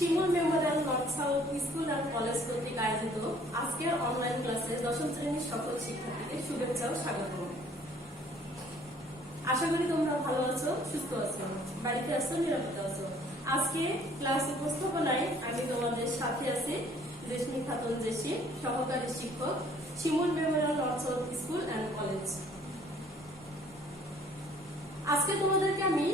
Shimul memorial north south school and college কর্তৃক আয়োজিত আজকের অনলাইন ক্লাসে দশম শ্রেণীর সকল শিক্ষার্থীকে শুভেচ্ছা ও স্বাগত। আশা করি তোমরা ভালো আছো, সুস্থ আছো, বাড়িতে আছো, নিরাপদে আছো। আজকে ক্লাস উপস্থাপনায় আমি তোমাদের সাথে আছি রেশমি খাতুন জেসি, সহকারী শিক্ষক, Shimul memorial north south school and college. আজকে তোমাদেরকে আমি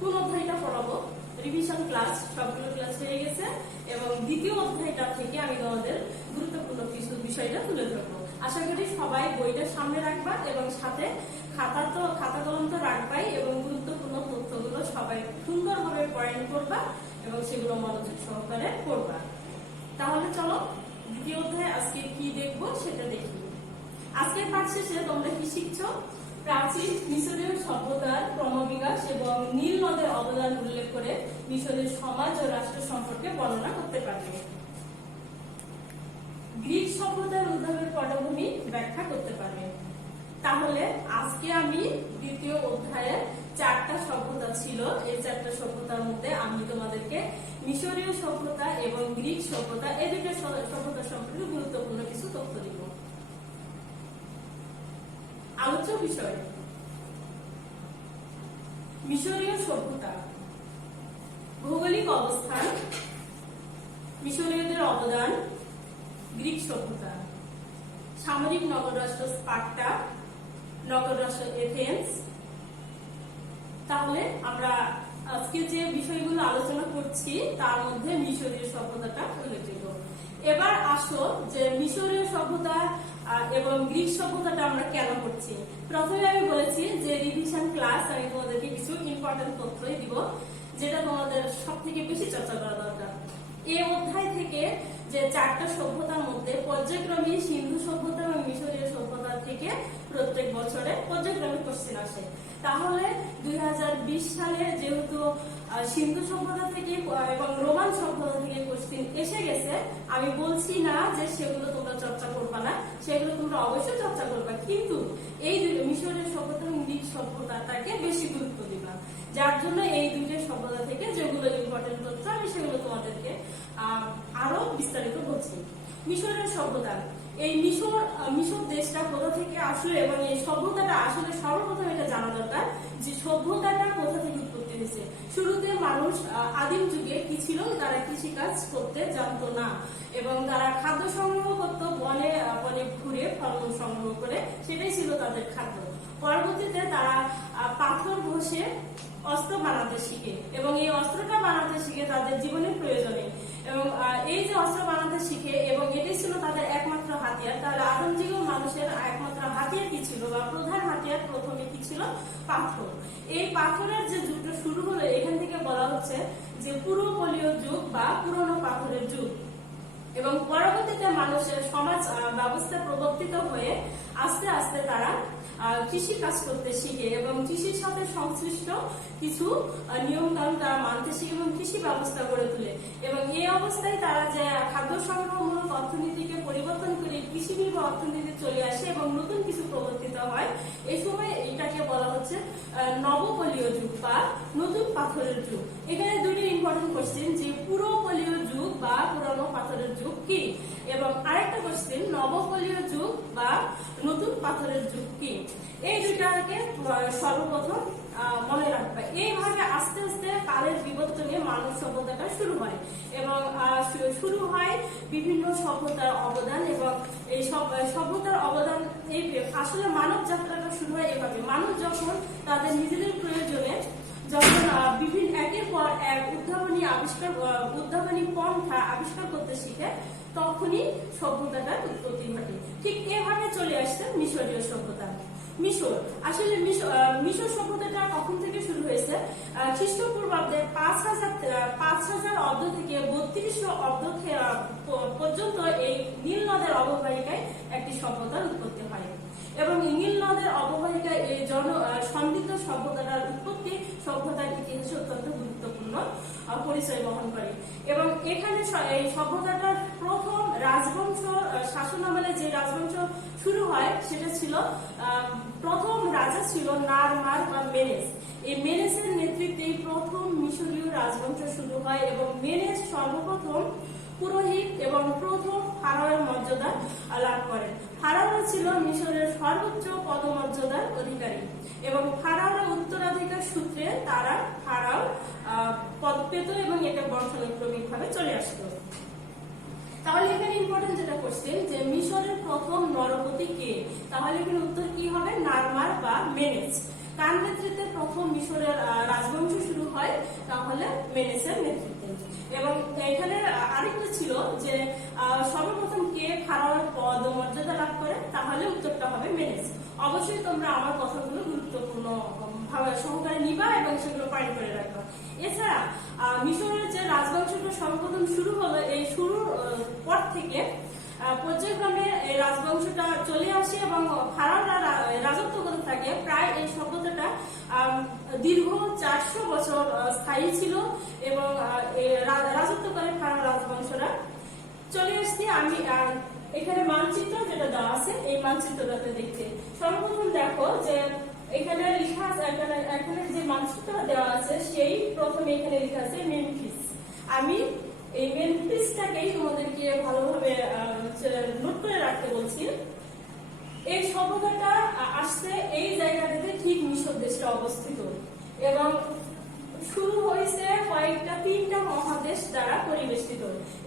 কোন অধ্যায়টা পড়াবো, রিভিশন ক্লাস, সবগুলো ক্লাস হয়ে গেছে এবং দ্বিতীয় অধ্যায়টা থেকে আমি তোমাদের গুরুত্বপূর্ণ কিছু বিষয়টা তুলে ধরবো। আশা করি সবাই বইটা সামনে রাখবা এবং সাথে খাতা কলম তো রাখবাই এবং গুরুত্বপূর্ণ তথ্যগুলো সবাই সুন্দরভাবে পয়েন্ট করবা এবং সেগুলো মনোযোগ সহকারে পড়বা। তাহলে চলো দ্বিতীয় অধ্যায় আজকে কি দেখবো সেটা দেখি। আজকের পাঠ শেষে তোমরা কি শিখছো? প্রাচীন মিশরীয় সভ্যতার ক্রমবিকাশ এবং নীল নদের অবদান উল্লেখ করে মিশরের সমাজ ও রাষ্ট্র সম্পর্কে বর্ণনা করতে পারবে। গ্রিক সভ্যতার উদ্ভবের পটভূমি ব্যাখ্যা করতে পারবে। তাহলে আজকে আমি দ্বিতীয় অধ্যায়ে 4টা সভ্যতা ছিল, এই 4টা সভ্যতার মধ্যে আমি তোমাদেরকে মিশরীয় সভ্যতা এবং গ্রিক সভ্যতা এই দুটো সভ্যতা সম্পর্কে গুরুত্বপূর্ণ কিছু তথ্য দিব। আলোচ্য বিষয় মিশরীয় সভ্যতা, ভৌগোলিক অবস্থান, মিশরীয়দের অবদান, গ্রিক সভ্যতা, সামরিক নগররাষ্ট্র স্পার্টা, নগররাষ্ট্র এথেন্স। তাহলে আমরা আজকে যে বিষয়গুলো আলোচনা করছি তার মধ্যে মিশরীয় সভ্যতাটা উল্লেখযোগ্য। এবার আসো যে মিশরীয় সভ্যতা এবং গ্রিক সভ্যতাটা আমরা কেন করছি। প্রথমে আমি বলেছি যে রিভিশন ক্লাস আমি তোমাদেরকে কিছু ইম্পর্টেন্ট তথ্যই দিব যেটা তোমাদের সব থেকে বেশি চর্চা করা দরকার। এই অধ্যায় থেকে যে 4টা সভ্যতার মধ্যে পর্যায়ক্রমে সিন্ধু সভ্যতা এবং মিশরীয় সভ্যতা থেকে প্রত্যেক বছরে পর্যায়ক্রমে কোশ্চেন আসে। তাহলে 2020 সালে যেহেতু সিন্ধু সভ্যতা থেকে এবং রোমান সভ্যতা থেকে কোশ্চেন এসে গেছে, আমি বলছি না যে সেগুলো তোমরা চর্চা করবা না, সেগুলো তোমরা অবশ্যই চর্চা করবা, কিন্তু এই মিশরীয় সভ্যতা এবং গ্রিক সভ্যতাটাকে বেশি গুরুত্ব দিবা। যার জন্য এই দুইটা সভ্যতা থেকে যেগুলো ইম্পর্টেন্ট তথ্য আমি সেগুলো তোমাদেরকে আরো বিস্তারিত বলছি। মিশরের সভ্যতা, এই মিশর দেশটা কোথা থেকে আসলে এবং এই সভ্যতাটা আসলে সর্বপ্রথম এটা জানা দরকার যে সভ্যতাটা কোথা থেকে উৎপত্তি হয়েছে। শুরুতে মানুষ আদিম যুগে কি ছিল, তারা কৃষিকাজ করতে জানতো না এবং তারা খাদ্য সংগ্রহ করতো বনে বনে ঘুরে ফলমূল সংগ্রহ করে, সেটাই ছিল তাদের খাদ্য। পরবর্তীতে তারা পাথর ঘষে অস্ত্র বানাতে শিখে এবং এই অস্ত্রটা বানাতে শিখে তাদের জীবনের প্রয়োজনে, এবং এই যে অস্ত্র বানাতে শিখে এবং এটাই ছিল তাদের একমাত্র হাতিয়ার। তাহলে আদিম যুগের মানুষের একমাত্র হাতিয়ার কি ছিল বা প্রধান হাতিয়ার প্রথমে কি ছিল? পাথর। এই পাথরের যে যুগটা শুরু হলো, এখান থেকে বলা হচ্ছে যে পূর্বপলীয় যুগ বা পুরনো পাথরের যুগ। এবং পরবর্তীতে মানুষের সমাজ ব্যবস্থা প্রবর্তিত হয়ে আস্তে আস্তে তারা কৃষি কাজ করতে শিখে এবং কৃষির সাথে সংশ্লিষ্ট কিছু নিয়ম কানুন তারা মানতে শিখে এবং কৃষি ব্যবস্থা গড়ে তোলে। এবং এই অবস্থায় তারা যে খাদ্য সংগ্রহমূলক অর্থনীতিকে পরিবর্তন করে কৃষি নির্ভর অর্থনীতি চলে আসে এবং নতুন কিছু প্রবর্তিত হয়। এই সময় এটাকে বলা হচ্ছে নবপলীয় যুগ বা নতুন পাথরের যুগ। এখানে দুটি ইম্পর্টেন্ট কোশ্চেন যে পুরোপলীয় যুগ বা পুরনো পাথরের যুগ কি, এবং আরেকটা কোশ্চেন নবপলীয় যুগ বা নতুন পাথরের যুগ কি। এই দুইটাকে সর্বপ্রথম মনে রাখবে। এইভাবে আস্তে আস্তে কালের বিবর্তনে মানব সভ্যতাটা শুরু হয় এবং শুরু হয় বিভিন্ন সভ্যতার অবদান, এবং এই সভ্যতার অবদান এই আসলে মানব যাত্রাটা শুরু হয় এভাবে। মানুষ যখন তাদের নিজেদের প্রয়োজনে যখন বিভিন্ন একের পর এক উদ্ভাবনী পন্থা আবিষ্কার করতে শিখে, তখনই সভ্যতাটার উৎপত্তি ঘটে। ঠিক এভাবে চলে আসছে মিশরীয় সভ্যতা। মিশর আসলে মিশর সভ্যতাটা কখন থেকে শুরু হয়েছে? খ্রিস্টপূর্বাব্দে 5000 অব্দ থেকে 3200 অব্দ পর্যন্ত এই নীল নদের অববাহিকায় একটি সভ্যতার উৎপত্তি হয় এবং নীল নদের অববাহিকায় এই সমৃদ্ধ সভ্যতার উৎপত্তি সভ্যতার ইতিহাসে অত্যন্ত গুরুত্বপূর্ণ পরিচয় বহন করে। এবং এখানে এই সভ্যতাটার প্রথম রাজবংশ শাসনামলে যে রাজবংশ শুরু হয় সেটা ছিল প্রথম রাজা ছিল নারমার বা মেনেস। এই মেনেসের নেতৃত্বে প্রথম মিশরীয় রাজবংশ শুরু হয় এবং মেনেস সর্বপ্রথম পুরোহিত এবং প্রথম ফারাওয়ের মর্যাদা লাভ করেন। ফারাওরা ছিল মিশরের সর্বোচ্চ পদমর্যাদার অধিকারী এবং ফারাওরা উত্তরাধিকার সূত্রে তারা ফারাও পদ পেত এবং এটা বংশানুক্রমিক ভাবে চলে আসতো। তাহলে এখানে ইম্পর্টেন্ট যেটা কোশ্চেন যে মিশরের প্রথম নরপতি কে, তাহলে এখানে উত্তর কি হবে? নারমার বা মেনেস। কার নেতৃত্বে প্রথম মিশরের রাজবংশ শুরু হয়? তাহলে মেনেসের নেতৃত্বে। এবং এখানে আরেকটা ছিল যে সর্বপ্রথম কে ফারাওয়ের পদ ও মর্যাদা লাভ করে, তাহলে উত্তরটা হবে মেনেস। অবশ্যই তোমরা আমার কথাগুলো গুরুত্বপূর্ণ ভাবে সহকারে নিবা এবং সেগুলো পয়েন্ট করে রাখবা। এছাড়া মিশরের যে রাজবংশটা সর্বপ্রথম শুরু হলো, এই শুরুর পর থেকে পর্যায়ক্রমে এই রাজবংশটা চলে আসে এবং ফারাওরা রাজত্ব করতে থাকে। প্রায় এই সভ্যতাটা দীর্ঘ 400 বছর স্থায়ী ছিল এবং রাজত্ব করে ফারাও রাজবংশরা। চলে আসছি আমি এখানে মানচিত্র যেটা দেওয়া আছে, এই মানচিত্রটাতে দেখতে সর্বপ্রথম দেখো যে এখানে লেখা আছে, এখানে যে মানচিত্রটা দেওয়া আছে সেই প্রথমে এখানে লেখা আছে মেমফিস। আমি এই মেমফিসটাকেই তোমাদেরকে ভালোভাবে নোট করে রাখতে বলছি। এই সভ্যতাটা আসছে এই জায়গাটাতে, ঠিক মিশর দেশটা অবস্থিত এবং শুরু হয়েছে তিনটা মহাদেশ দ্বারা পরিবেষ্টিত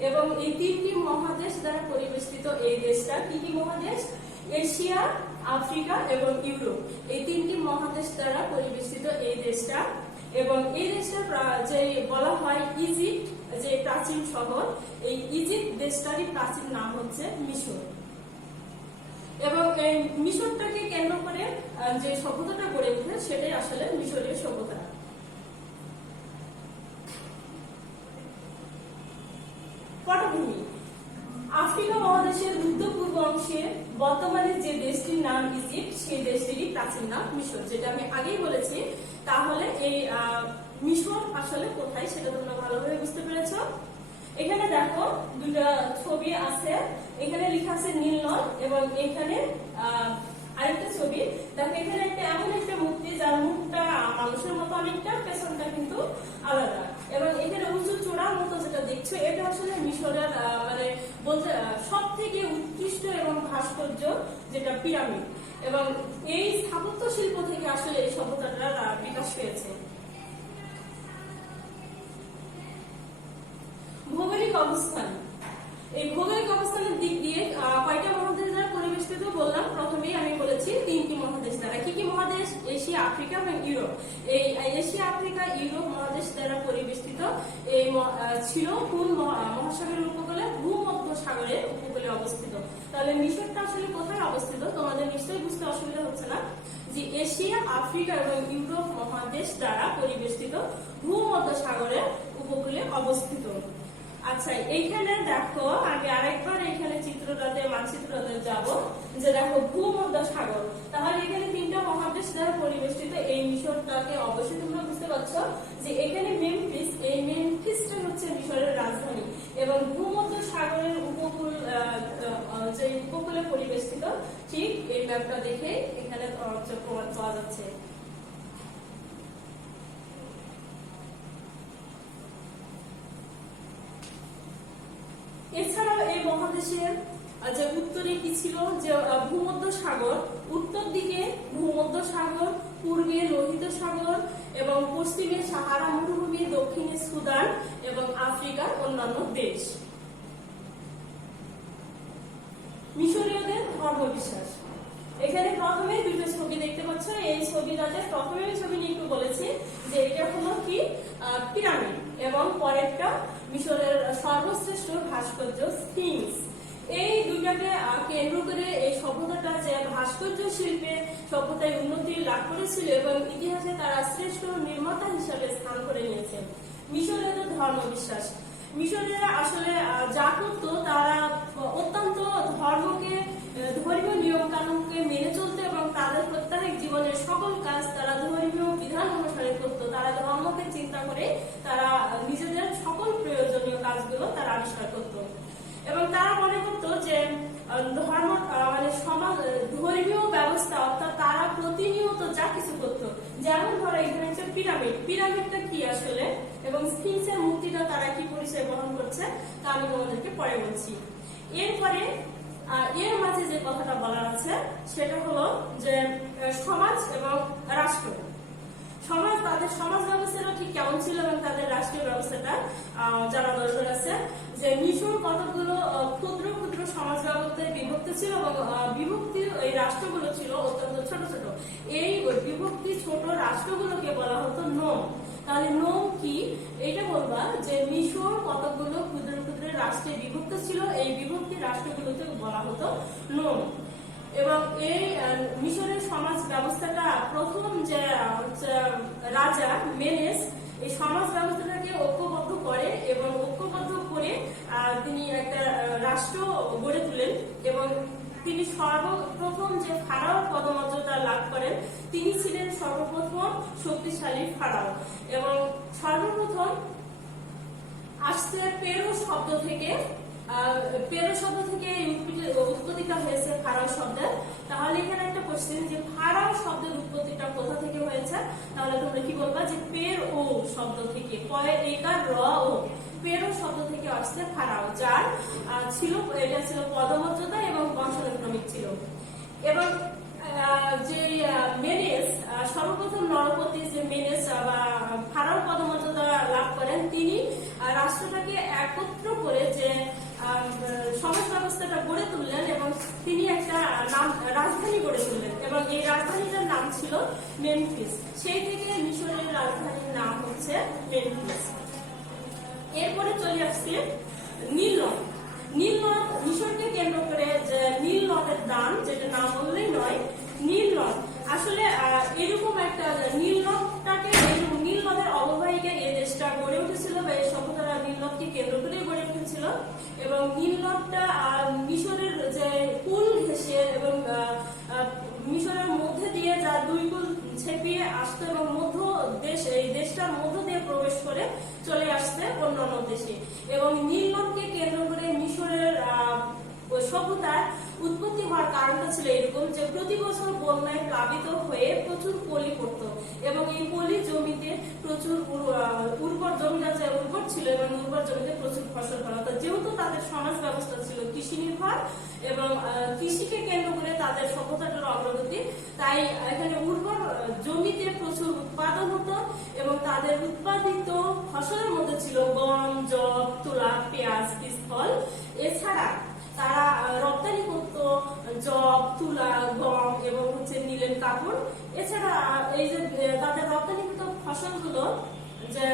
এবং এই তিনটি মহাদেশ দ্বারা পরিবেষ্টিত এই দেশটা কি কি মহাদেশ? এশিয়া, আফ্রিকা এবং ইউরোপ, এই তিনটি মহাদেশ দ্বারা পরিবেষ্টিত এই দেশটা। এবং এই দেশটা যে বলা হয় ইজিপ্ট, যে প্রাচীন শহর, এই ইজিপ্ট দেশটারই প্রাচীন নাম হচ্ছে মিশর। এবং এই মিশরটাকে কেন্দ্র করে যে সভ্যতাটা গড়ে ওঠে সেটাই আসলে মিশরীয় সভ্যতা। পটভূমি: আফ্রিকা মহাদেশের উত্তর পূর্ব অংশে বর্তমানে যে দেশটির নাম ইজিপ্ট, সেই দেশটিরই প্রাচীন নাম মিশর, যেটা আমি আগেই বলেছি। তাহলে এই মিশর আসলে কোথায় সেটা তোমরা ভালোভাবে বুঝতে পেরেছ। এখানে দেখো দুটা ছবি আছে, এখানে লেখা আছে নীল নদ এবং এখানে আরেকটা ছবি দেখো, এখানে এমন একটা মূর্তি যার মুখটা মানুষের মতো অনেকটা, পেছনটা কিন্তু আলাদা। এবং এখানে উঁচু চূড়ার মতো যেটা দেখছো, এটা আসলে মিশরের মানে বলতে সব থেকে উৎকৃষ্ট এবং ভাস্কর্য যেটা পিরামিড। এবং এই স্থাপত্য শিল্প থেকে আসলে এই সভ্যতাটার বিকাশ হয়েছে। ভৌগোলিক অবস্থান: এই ভৌগোলিক অবস্থানের দিক দিয়ে কয়টা মহাদেশ দ্বারা পরিবেষ্টিত বললাম? প্রথমেই আমি বলেছি তিনটি মহাদেশ দ্বারা। কি কি মহাদেশ? এশিয়া, আফ্রিকা এবং ইউরোপ। এই এশিয়া, আফ্রিকা, ইউরোপ মহাদেশ দ্বারা পরিবেষ্টিত। এই ছিল কোন মহাসাগরের উপকূলে? ভূমধ্য সাগরের উপকূলে অবস্থিত। তাহলে মিশরটা আসলে কোথায় অবস্থিত? তোমাদের নিশ্চয়ই বুঝতে অসুবিধা হচ্ছে না যে এশিয়া, আফ্রিকা এবং ইউরোপ মহাদেশ দ্বারা পরিবেষ্টিত, ভূমধ্য সাগরের উপকূলে অবস্থিত। আচ্ছা, এইখানে দেখো আমি আরেকবার এখানে চিত্রটাতে মানচিত্রটাতে যাব, যে দেখো ভূমধ্য সাগর। তাহলে এখানে তিনটা মহাদেশ দ্বারা পরিবেষ্টিত এই মিশরটাকে অবশ্যই তোমরা বুঝতে পারছো যে এখানে মেমফিস, এই মেমফিসটা হচ্ছে মিশরের রাজধানী এবং ভূমধ্য সাগরের উপকূল যে উপকূলে পরিবেষ্টিত, ঠিক এই ম্যাপটা দেখে এখানে প্রমাণ পাওয়া যাচ্ছে। এছাড়াও এই মহাদেশের যে উত্তরে কি ছিল? যে ভূমধ্য সাগর, উত্তর দিকে ভূমধ্য সাগর, পূর্বে লোহিত সাগর এবং পশ্চিমে সাহারা মরুভূমি, দক্ষিণে সুদান এবং আফ্রিকার অন্যান্য দেশ। মিশরীয়দের ধর্মবিশ্বাস: এখানে প্রথমে দুটো ছবি দেখতে পাচ্ছ। এই ছবিটাতে প্রথমে ছবি নিয়ে একটু বলেছি যে এটা হলো কি পিরামিড এবং পরেরটা মিশরের সর্বশ্রেষ্ঠ ভাস্কর্য স্ফিংস। এই দুইটাকে কেন্দ্র করে এই সভ্যতাটা যে ভাস্কর্য শিল্পে সভ্যতায় উন্নতি লাভ করেছিল এবং ইতিহাসে তারা শ্রেষ্ঠ নির্মাতা হিসাবে স্থান করে নিয়েছে। মিশরীয়দের ধর্মবিশ্বাস: মিশরীয়রা আসলে যা করত, তারা অত্যন্ত ধর্মীয় নিয়ম কানুনকে মেনে চলতো এবং তাদের প্রত্যেক জীবনের সকল কাজ তারা ধর্মীয় বিধান অনুসারে করত। তারা ধর্মকে চিন্তা করে তারা নিজেদের সকল প্রয়োজনীয় কাজগুলো তারা আবিষ্কার করত এবং তারা মনে করত যে ধর্ম মানে সমাজ ধর্মীয় ব্যবস্থা, অর্থাৎ তারা প্রতিনিয়ত যা কিছু করত। যেমন ধরো এখানে হচ্ছে পিরামিডটা কি আসলে? স্ফিংসের মূর্তিটা তারা কি পরিচয় বহন করছে তা আমি তোমাদেরকে পরে বলছি। এরপরে এর মাঝে যে কথাটা বলা আছে সেটা হলো যে সমাজ এবং রাষ্ট্র। সমাজ, তাদের সমাজ ব্যবস্থাটা ঠিক কেমন ছিল এবং তাদের রাষ্ট্রীয় ব্যবস্থাটা জানা দরকার আছে। যে মিশর কতগুলো ক্ষুদ্র ক্ষুদ্র সমাজ ব্যবস্থায় বিভক্ত ছিল এবং বিভক্তি এই রাষ্ট্রগুলো ছিল অত্যন্ত ছোট ছোট। এই বিভক্তি ছোট রাষ্ট্রগুলোকে বলা হতো নোম। তাহলে নোম কি এটা বলবা যে মিশর কতগুলো ক্ষুদ্র ক্ষুদ্র রাষ্ট্রে বিভক্ত ছিল, এই বিভক্তি রাষ্ট্রগুলোকে বলা হতো নোম। এবং এই মিশরের সমাজ ব্যবস্থাটা প্রথম যে রাজা মেনেস এই সমাজ ব্যবস্থাটাকে ঐক্যবদ্ধ করে এবং ঐক্যবদ্ধ করে তিনি একটা রাষ্ট্র গড়ে তোলেন এবং তিনি সর্বপ্রথম যে ফারাও পদমর্যাদা লাভ করেন তিনি ছিলেন সর্বপ্রথম শক্তিশালী ফারাও। এবং সর্বপ্রথম আসছে পেরো শব্দ থেকে উৎপত্তিটা হয়েছে ফারাও শব্দের। তাহলে এখানে একটা কোশ্চেন যে ফারাও শব্দের উৎপত্তিটা কোথা থেকে হয়েছে, তাহলে তোমরা কি বলবা যে পেরো শব্দ থেকে, পেরো শব্দ থেকে আসছে ফারাও, যার এটা ছিল পদমর্যাদা এবং বংশানুক্রমিক ছিল। এবং যে মেনেস সর্বপ্রথম নরপতি যে মেনেস বা ফারাও পদমর্যাদা লাভ করেন তিনি রাষ্ট্রটাকে একত্র করে যে সমাজ ব্যবস্থাটা গড়ে তুললেন এবং তিনি একটা রাজধানী গড়ে তুললেন এবং এই রাজধানীটার নাম ছিল মেমফিস। সেই থেকে মিশরের রাজধানীর নাম হচ্ছে মেমফিস। এরপরে চলে আসছে নীল নদ। নীল নদ মিশরকে কেন্দ্র করে যে নীল নদের দান, যেটা নাম বললেই নয়, নীল নদ আসলে এরকম একটা নীল নদের অববাহিকা এই দেশটা গড়ে উঠেছিল বা এই সভ্যতারা নীল নদকে কেন্দ্র করেই গড়ে উঠেছিল। এবং নীল নদটা মিশরের যে কুল ঘেঁষে এবং মিশরের মধ্যে দিয়ে যা দুই কুল ছেপিয়ে আসতো এবং এই দেশটার মধ্য দিয়ে প্রবেশ করে চলে আসছে অন্যান্য দেশে। এবং নীল নদকে কেন্দ্র করে মিশরের সভ্যতার উৎপত্তি হওয়ার কারণটা ছিল এরকম যে প্রতি বছর বন্যায় প্লাবিত হয়ে প্রচুর পলি পড়তো এবং এই পলি জমিতে প্রচুর উর্বর জমিটা যে উর্বর ছিল এবং উর্বর জমিতে প্রচুর ফসল ফলাতো। যেহেতু তাদের সমাজ ব্যবস্থা ছিল কৃষি নির্ভর এবং কৃষিকে কেন্দ্র করে তাদের সভ্যতাটার অগ্রগতি, তাই এখানে উর্বর জমিতে প্রচুর উৎপাদন হতো এবং তাদের উৎপাদিত ফসলের মধ্যে ছিল গম, যব, তুলা, পেঁয়াজ, পিস্তল। এছাড়া তারা রপ্তানি করতো যব, তুলা, গম এবং নীলের কাপড়। এছাড়া এই যে তাদের রপ্তানিকৃত ফসলগুলো যে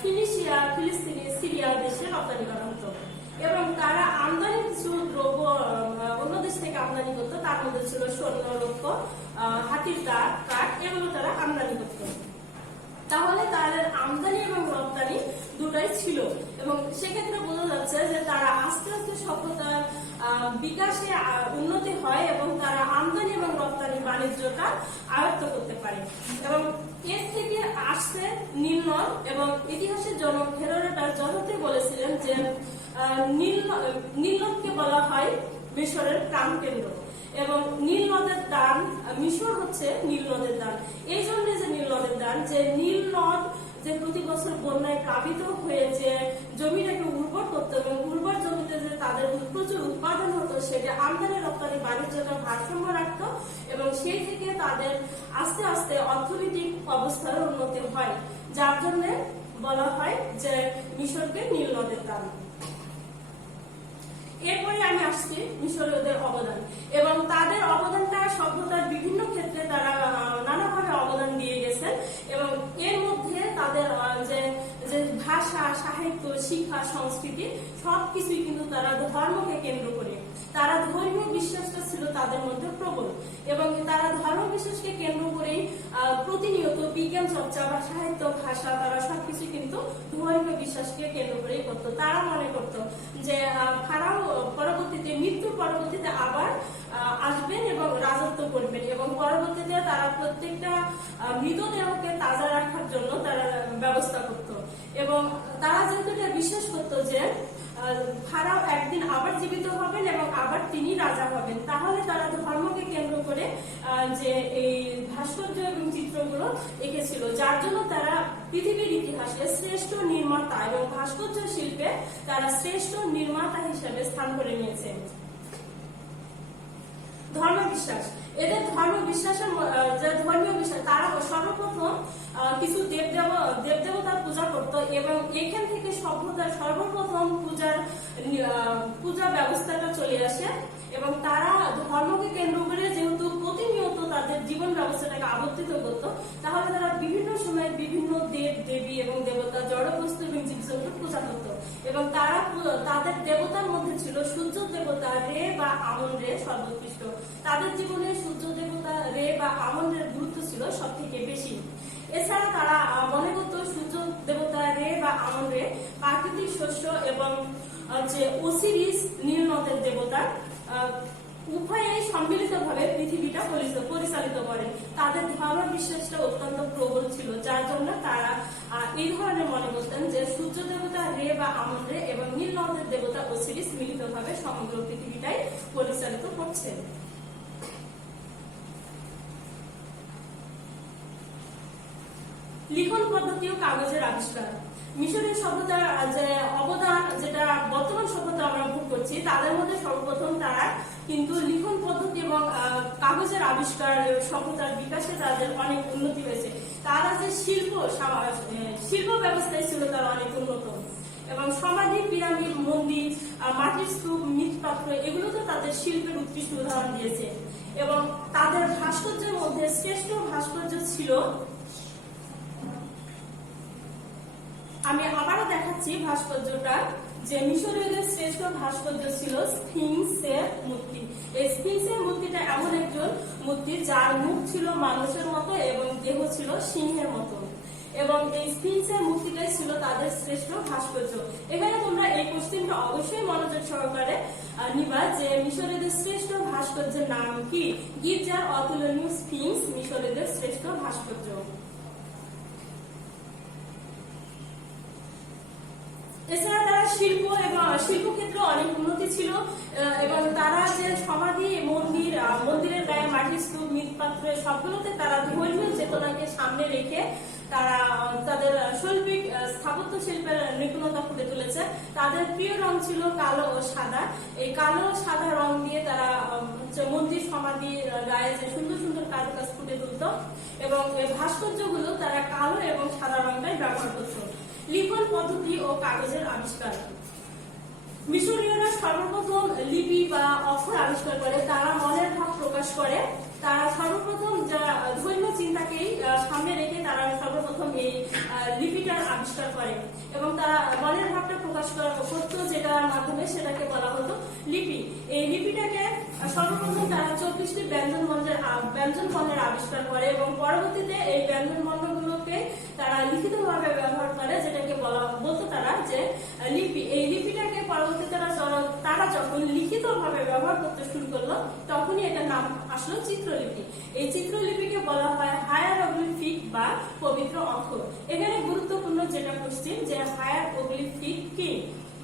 ফিনিশিয়া, ফিলিস্তিনি, সিরিয়া দেশে রপ্তানি করা হতো এবং তারা আমদানি কিছু দ্রব্য অন্য দেশ থেকে আমদানি করতো, তার মধ্যে ছিল স্বর্ণ, রৌপ্য, হাতির দাঁত, কাঠ, এগুলো তারা আমদানি করতো। তাহলে তাদের আমদানি এবং রপ্তানি দুটাই ছিল এবং সেক্ষেত্রে বোঝা যাচ্ছে যে তারা আস্তে আস্তে সভ্যতার বিকাশে উন্নতি হয় এবং তারা আমদানি এবং রপ্তানি বাণিজ্যটা আয়ত্ত করতে পারে। এবং এর থেকে আসছে নীল নদ এবং ইতিহাসের জনক হেরোডোটাস যথার্থই বলেছিলেন যে নীল নদকে বলা হয় মিশরের প্রাণকেন্দ্র এবং নীল নদের দান, মিশর হচ্ছে নীল নদের দান। এই জন্য যে নীল নদের দান, যে নীল নদ যে প্রতি বছর বন্যায় প্লাবিত হয়ে যে জমিটাকে উর্বর করতো এবং উর্বর জমিতে যে তাদের প্রচুর উৎপাদন হতো সেটা আমদানি রপ্তানি বাণিজ্যটা ভারসাম্য রাখতো এবং সেই থেকে তাদের আস্তে আস্তে অর্থনৈতিক অবস্থার উন্নতি হয়, যার জন্য বলা হয় যে মিশরকে নীল নদের দান। এরপরে আমি আসছি মিশরীয়দের অবদান এবং তাদের অবদানটা সভ্যতার বিভিন্ন ক্ষেত্রে তারা নানাভাবে অবদান দিয়ে গেছেন এবং এর মধ্যে তাদের যে ভাষা, সাহিত্য, শিক্ষা, সংস্কৃতি সবকিছুই কিন্তু তারা ধর্মকে কেন্দ্র করে, তারা ধর্মীয় বিশ্বাসটা ছিল তাদের মধ্যে প্রবল এবং তারা ধর্ম বিশ্বাসকে কেন্দ্র করেই প্রতিনিয়ত বিজ্ঞান চর্চা বা সাহিত্য, ভাষা, তারা সবকিছু কিন্তু ধর্মীয় বিশ্বাসকে কেন্দ্র করেই করতো। তারা মনে করতো যে ফারাও পরবর্তীতে, মৃত্যুর পরবর্তীতে আবার আসবেন এবং রাজত্ব করবেন এবং পরবর্তীতে তারা প্রত্যেকটা মৃতদেহকে তাজা রাখার জন্য তারা ব্যবস্থা করত এবং তারা যেহেতু এটা বিশ্বাস করতো যে ফারাও একদিন আবার জীবিত হবেন এবং আবার তিনি রাজা হবেন, তাহলে তারা ধর্মকে কেন্দ্র করে যে এই ভাস্কর্য এবং চিত্রগুলো এঁকেছিল, যার জন্য তারা পৃথিবীর ইতিহাসে শ্রেষ্ঠ নির্মাতা এবং ভাস্কর্য শিল্পে তারা শ্রেষ্ঠ নির্মাতা হিসেবে স্থান করে নিয়েছে। ধর্মবিশ্বাস, এদের ধর্মবিশ্বাসের যে ধর্মীয় বিশ্বাস, তারা সর্বপ্রথম কিছু দেবদেবতার পূজা করত এবং এখান থেকে সভ্যতার সর্বপ্রথম পূজা ব্যবস্থাটা চলে আসে এবং তারা ধর্মকে কেন্দ্র করে যেহেতু প্রতিনিয়ত তাদের জীবন ব্যবস্থাটাকে আবর্তিত করত, তাহলে তারা বিভিন্ন সময় বিভিন্ন দেব দেবী এবং দেবতা, জড়বস্তু এবং জীবজন্তুর পূজা করত এবং তারা তাদের দেবতার মধ্যে ছিল সূর্য দেবতা রে বা আমন রে সর্বোৎকৃষ্ট। তাদের জীবনে সূর্য দেবতা রে বা আমন রের গুরুত্ব ছিল সব থেকে বেশি। এছাড়া তারা মনে করত সূর্য দেবতা রে বা আমন রে প্রাকৃতিক শস্য এবং যে ওসিরিস নীল নদের দেবতা উভয়েই সম্মিলিতভাবে পৃথিবীটা পরিচালিত করে। তাদের ধর্ম বিশ্বাসটা অত্যন্ত প্রবল ছিল, যার জন্য তারা এই ধরনের মনে করতেন যে সূর্য দেবতা রে বা আমন রে এবং নীল নদের দেবতা ওসিরিস মিলিতভাবে সমগ্র পৃথিবীটাই পরিচালিত করছে। লিখন পদ্ধতি ও কাগজের আবিষ্কার, মিশরের সভ্যতার যে অবদান যেটা বর্তমান সভ্যতা আমরা ভোগ করছি, তাদের মধ্যে সর্বপ্রথম তারা কিন্তু লিখন পদ্ধতি এবং কাগজের আবিষ্কার সভ্যতার বিকাশে তাদের অনেক উন্নতি হয়েছে। তারা যে শিল্প ব্যবস্থায় ছিল তারা অনেক উন্নত এবং সমাধি, পিরামিড, মন্দির, মাটির স্তূপ, মৃৎপাত্র এগুলো তো তাদের শিল্পের উৎকৃষ্ট উদাহরণ দিয়েছে এবং তাদের ভাস্কর্যের মধ্যে শ্রেষ্ঠ ভাস্কর্য ছিল, আমি আবারও দেখাচ্ছি ভাস্কর্যটা, যে মিশরীয়দের শ্রেষ্ঠ ভাস্কর্য ছিল স্ফিংসের মূর্তি। এই স্ফিংসের মূর্তিটা এমন একজন মূর্তি যার মুখ ছিল মানুষের মতো এবং দেহ ছিল সিংহের মতো এবং এই স্ফিংসের মূর্তিটাই ছিল তাদের শ্রেষ্ঠ ভাস্কর্য। এখানে তোমরা এই কোশ্চেনটা অবশ্যই মনোযোগ সহকারে নিবা যে মিশরীয়দের শ্রেষ্ঠ ভাস্কর্যের নাম কি? গির্জার অতুলনীয় স্ফিংস মিশরীয়দের শ্রেষ্ঠ ভাস্কর্য। এছাড়া তারা শিল্পক্ষেত্রে অনেক উন্নতি ছিল এবং তারা যে সমাধি, মন্দিরের গায়ে মাটির স্তূপ, মৃৎপাত্র সবগুলোতে তারা ধর্মীয় চেতনাকে সামনে রেখে তারা তাদের শৈল্পিক স্থাপত্য শিল্পের নিপুণতা ফুটে তুলেছে। তাদের প্রিয় রং ছিল কালো ও সাদা। এই কালো সাদা রং দিয়ে তারা মন্দির, সমাধি গায়ে যে সুন্দর সুন্দর কারুকাজ ফুটে তুলত এবং এই ভাস্কর্যগুলো তারা কালো এবং সাদা রংটাই ব্যবহার করত। লিখন পদ্ধতি ও কাগজের আবিষ্কার, মিশরীয়রা সর্বপ্রথম লিপি বা অক্ষর আবিষ্কার করে। তারা মনের ভাব প্রকাশ করে। তারা সর্বপ্রথম যা ধর্মীয় চিন্তাকেই সামনে রেখে তারা সর্বপ্রথম এই লিপিটার আবিষ্কার করে এবং তারা মনের ভাবটা প্রকাশ করতো, যেটার মাধ্যমে সেটাকে বলা হতো লিপি। এই লিপিটাকে সর্বপ্রথম তারা 24টি ব্যঞ্জন বর্ণের আবিষ্কার করে এবং পরবর্তীতে এই ব্যঞ্জন বর্ণগুলোকে তারা লিখিতভাবে ব্যবহার করে, যেটাকে বলতো তারা যে লিপি। এই লিপিটাকে পরবর্তীতে তারা যখন লিখিতভাবে ব্যবহার করতে শুরু করলো, তখনই এটার নাম আসলো চিত্রলিপি। এই চিত্রলিপিকে বলা হয় হায়ারোগ্লিফিক বা পবিত্র অক্ষর। এখানে গুরুত্বপূর্ণ যেটা কোশ্চেন যে হায়ারোগ্লিফিক কি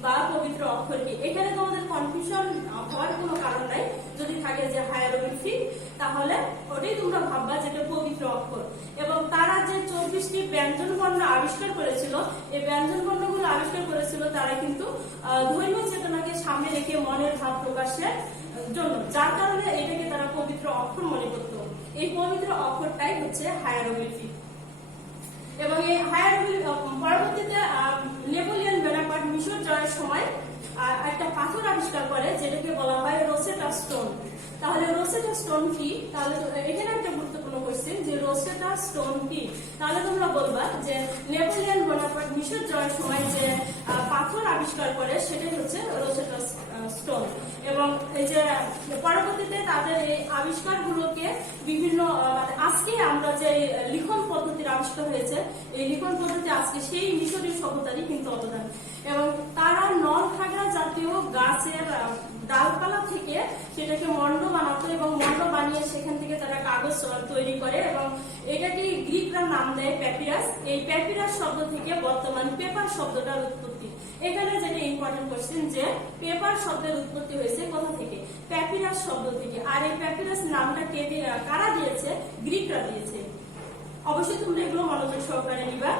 বা পবিত্র অক্ষর কি, এখানে তোমাদের কনফিউশন হওয়ার কোনো কারণ নাই। যদি থাকে যে হায়ারোগ্লিফিক, তাহলে ওটাই তোমরা ভাববা যেটা পবিত্র অক্ষর। এবং তারা যে 24টি ব্যঞ্জন বর্ণ আবিষ্কার করেছিল, এই ব্যঞ্জন বর্ণগুলো আবিষ্কার করেছিল তারা কিন্তু ধর্মীয় চেতনাকে সামনে রেখে মনের ভাব প্রকাশের জন্য, যার কারণে এটাকে তারা পবিত্র অক্ষর মনে করত। এই পবিত্র অক্ষরটাই হচ্ছে হায়ারোগ্লিফিক। এবং এই হায়ারোগ্লিফিক পরবর্তীতে নেপোলিয়ন বোনাপার্ট মিশর জয়ের সময় একটা পাথর আবিষ্কার করে, যেটাকে বলা হয় রোসেটা স্টোন। তাহলে রোসেটা স্টোন কি? তাহলে এখানে একটা গুরুত্বপূর্ণ কোশ্চেন যে রোসেটা স্টোন কি। তাহলে তোমরা বলবা যে নেপোলিয়ন বোনাপার্ট মিশর জয়ের সময় যে পাথর আবিষ্কার করে সেটাই হচ্ছে রোসেটা স্টোন। এবং এই যে পরবর্তীতে তাদের এই আবিষ্কারগুলোকে বিভিন্ন আজকে আমরা যে লিখন পদ্ধতির আবিষ্কার হয়েছে, এই লিখন পদ্ধতি আজকে সেই মিশরীয় সভ্যতারই কিন্তু অবদান। এবং তারা নলখাগড়া জাতীয় গাছের ডালপালা থেকে সেটাকে মন্ড বানাতো এবং মন্ড বানিয়ে সেখান থেকে তারা কাগজ তৈরি করে এবং এটাকে গ্রিকরা নাম দেয় প্যাপিরাস। এই প্যাপিরাস শব্দ থেকে বর্তমান পেপার শব্দটার উৎপত্তি। এখানে যেটা ইম্পর্টেন্ট কোশ্চেন যে পেপার শব্দের উৎপত্তি হয়েছে কোথা থেকে? প্যাপিরাস শব্দ থেকে। আর এই প্যাপিরাস নামটা কারা দিয়েছে? গ্রিকরা দিয়েছে। অবশ্যই তোমরা এগুলো মনোযোগ সহকারে নিবা।